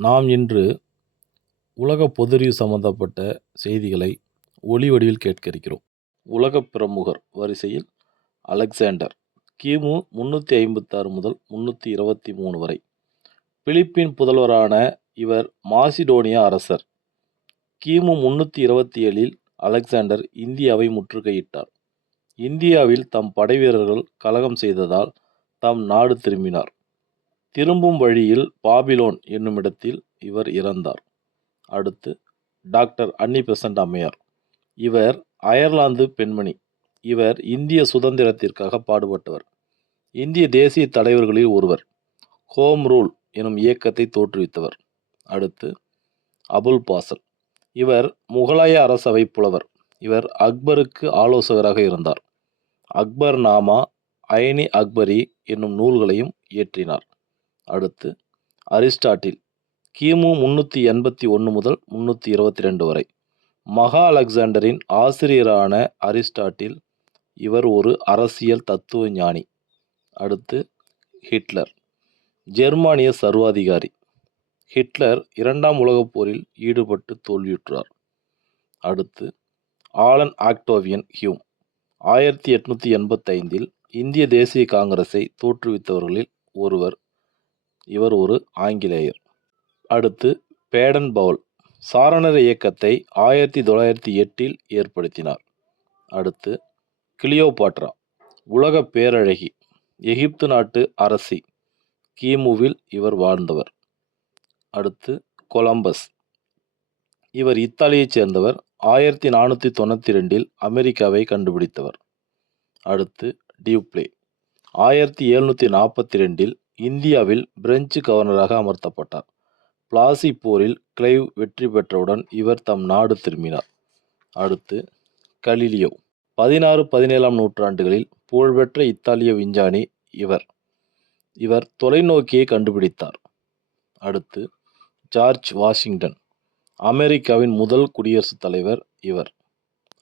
நாம் இன்று உலக பொதுறிவு சம்பந்தப்பட்ட செய்திகளை ஒலி வடிவில் கேட்க இருக்கிறோம். உலக பிரமுகர் வரிசையில் அலெக்சாண்டர் கிமு 356 முதல் 323 வரை. பிலிப்பின் புதல்வரான இவர் மாசிடோனியா அரசர். கிமு 327இல் அலெக்சாண்டர் இந்தியாவை முற்றுகையிட்டார். இந்தியாவில் தம் படைவீரர்கள் கலகம் செய்ததால் தம் நாடு திரும்பினார். திரும்பும் வழியில் பாபிலோன் என்னுமிடத்தில் இவர் இறந்தார். அடுத்து டாக்டர் அன்னி பெசன்ட் அம்மையார். இவர் அயர்லாந்து பெண்மணி. இவர் இந்திய சுதந்திரத்திற்காக பாடுபட்டவர். இந்திய தேசிய தலைவர்களில் ஒருவர். ஹோம் ரூல் எனும் இயக்கத்தை தோற்றுவித்தவர். அடுத்து அபுல் பாசல். இவர் முகலாய அரசவை புலவர். இவர் அக்பருக்கு ஆலோசகராக இருந்தார். அக்பர் நாமா, ஐனி அக்பரி என்னும் நூல்களையும் இயற்றினார். அடுத்து அரிஸ்டாட்டில். கிமு 381 முதல் 322 வரை. மகா அலெக்சாண்டரின் ஆசிரியரான அரிஸ்டாட்டில் இவர் ஒரு அரசியல் தத்துவ ஞானி. அடுத்து ஹிட்லர். ஜெர்மானிய சர்வாதிகாரி. ஹிட்லர் 2ஆம் உலகப் போரில் ஈடுபட்டு தோல்வியுற்றார். அடுத்து ஆலன் ஆக்டோவியன் ஹியூம். 1885இல் இந்திய தேசிய காங்கிரஸை தோற்றுவித்தவர்களில் ஒருவர். இவர் ஒரு ஆங்கிலேயர். அடுத்து பேடன் பவுல். சாரணர் இயக்கத்தை 1908இல் ஏற்படுத்தினார். அடுத்து கிளியோபாட்ரா. உலக பேரழகி. எகிப்து நாட்டு அரசி. கிமுவில் இவர் வாழ்ந்தவர். அடுத்து கொலம்பஸ். இவர் இத்தாலியைச் சேர்ந்தவர். 1492இல் அமெரிக்காவை கண்டுபிடித்தவர். அடுத்து டியூப்ளே. 1742இல் இந்தியாவில் பிரெஞ்சு கவர்னராக அமர்த்தப்பட்டார். பிளாசி போரில் கிளைவ் வெற்றி பெற்றவுடன் இவர் தம் நாடு திரும்பினார். அடுத்து கலீலியோ. 16-17ஆம் நூற்றாண்டுகளில் புகழ்பெற்ற இத்தாலிய விஞ்ஞானி இவர் தொலைநோக்கியை கண்டுபிடித்தார். அடுத்து ஜார்ஜ் வாஷிங்டன். அமெரிக்காவின் முதல் குடியரசுத் தலைவர் இவர்.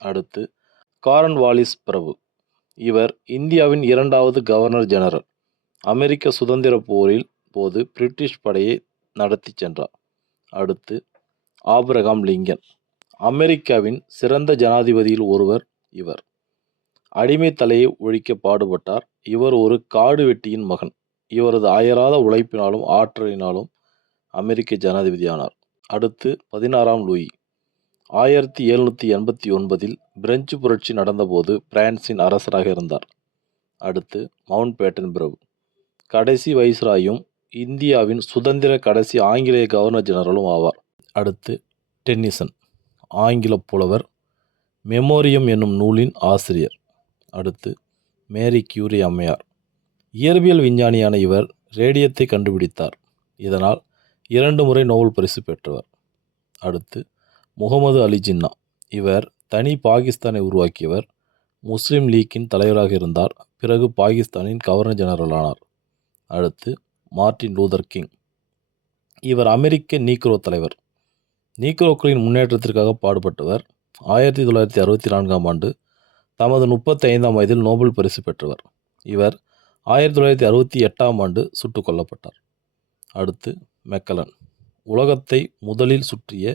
அடுத்து காரன்வாலிஸ் பிரபு. இவர் இந்தியாவின் 2வது கவர்னர் ஜெனரல். அமெரிக்க சுதந்திர போரில் போது பிரிட்டிஷ் படையை நடத்தி சென்றார். அடுத்து ஆபிரகாம் லிங்கன். அமெரிக்காவின் சிறந்த ஜனாதிபதியில் ஒருவர் இவர். அடிமை தலையை ஒழிக்க பாடுபட்டார். இவர் ஒரு காடு வெட்டியின் மகன். இவரது அயராத உழைப்பினாலும் ஆற்றலினாலும் அமெரிக்க ஜனாதிபதியானார். அடுத்து 16ஆம் லூயி. 1789இல் பிரெஞ்சு புரட்சி நடந்தபோது பிரான்சின் அரசராக இருந்தார். அடுத்து மவுண்ட் பேட்டன் பிரபு. கடைசி வைஸ்ராயும் இந்தியாவின் சுதந்திர கடைசி ஆங்கிலேய கவர்னர் ஜெனரலும் ஆவார். அடுத்து டென்னிசன். ஆங்கில புலவர். மெமோரியம் என்னும் நூலின் ஆசிரியர். அடுத்து மேரி கியூரி அம்மையார். இயற்பியல் விஞ்ஞானியான இவர் ரேடியத்தை கண்டுபிடித்தார். இதனால் 2 முறை நோபல் பரிசு பெற்றவர். அடுத்து முகமது அலி ஜின்னா. இவர் தனி பாகிஸ்தானை உருவாக்கியவர். முஸ்லீம் லீக்கின் தலைவராக இருந்தார். பிறகு பாகிஸ்தானின் கவர்னர் ஜெனரல் ஆனார். அடுத்து மார்ட்டின் லூதர் கிங். இவர் அமெரிக்க நீக்ரோ தலைவர். நீக்ரோக்களின் முன்னேற்றத்திற்காக பாடுபட்டவர். 1964ஆம் ஆண்டு தமது 35ஆம் வயதில் நோபல் பரிசு பெற்றவர். இவர் 1968ஆம் ஆண்டு சுட்டுக் கொல்லப்பட்டார். அடுத்து மெக்கலன். உலகத்தை முதலில் சுற்றிய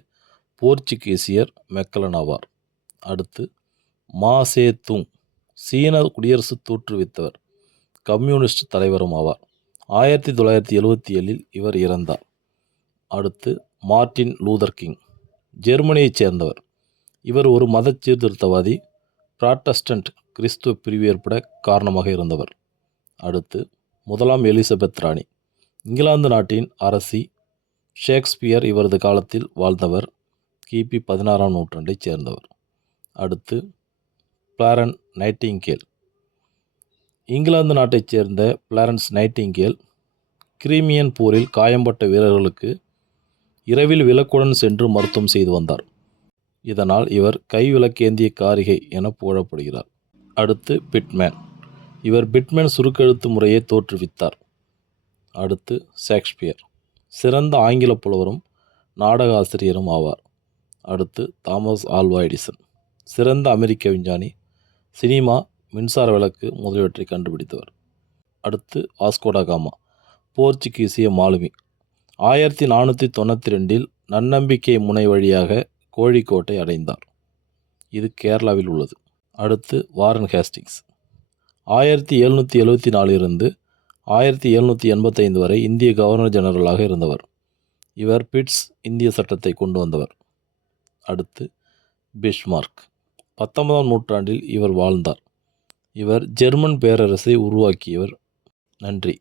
போர்ச்சுகீசியர் மெக்கலன் ஆவார். அடுத்து மா சே துங். சீன குடியரசு தோற்றுவித்தவர். கம்யூனிஸ்ட் தலைவரும் ஆவார். 1977இல் இவர் இறந்தார். அடுத்து மார்ட்டின் லூதர் கிங். ஜெர்மனியைச் சேர்ந்தவர். இவர் ஒரு மத சீர்திருத்தவாதி. புராட்டஸ்டன்ட் கிறிஸ்துவ பிரிவு ஏற்பட காரணமாக இருந்தவர். அடுத்து 1ஆம் எலிசபெத் ராணி. இங்கிலாந்து நாட்டின் அரசி. ஷேக்ஸ்பியர் இவரது காலத்தில் வாழ்ந்தவர். கிபி 16ஆம் நூற்றாண்டைச் சேர்ந்தவர். அடுத்து பிளாரன்ஸ் நைட்டிங்கேல். இங்கிலாந்து நாட்டைச் சேர்ந்த பிளாரன்ஸ் நைட்டிங்கேல் கிரீமியன் போரில் காயம்பட்ட வீரர்களுக்கு இரவில் விளக்குடன் சென்று மருத்துவம் செய்து வந்தார். இதனால் இவர் கைவிளக்கேந்திய காரிகை என புகழப்படுகிறார். அடுத்து பிட்மேன். இவர் பிட்மேன் சுருக்கெழுத்து முறையை தோற்றுவித்தார். அடுத்து ஷேக்ஸ்பியர். சிறந்த ஆங்கில புலவரும் நாடக ஆசிரியரும் ஆவார். அடுத்து தாமஸ் ஆல்வா எடிசன். சிறந்த அமெரிக்க விஞ்ஞானி. சினிமா, மின்சார விளக்கு முதலியவற்றை கண்டுபிடித்தவர். அடுத்து வாஸ்கோடா காமா. போர்ச்சுகீசிய மாலுமி. 1492இல் நன்னம்பிக்கை முனை வழியாக கோழிக்கோட்டை அடைந்தார். இது கேரளாவில் உள்ளது. அடுத்து வாரன் ஹேஸ்டிங்ஸ். 1774 இருந்து 1785 வரை இந்திய கவர்னர் ஜெனரலாக இருந்தவர். இவர் பிட்ஸ் இந்திய சட்டத்தை கொண்டு வந்தவர். அடுத்து பிஸ்மார்க். 19ஆம் நூற்றாண்டில் இவர் வாழ்ந்தார். இவர் ஜெர்மன் பேரரசை உருவாக்கியவர். நன்றி.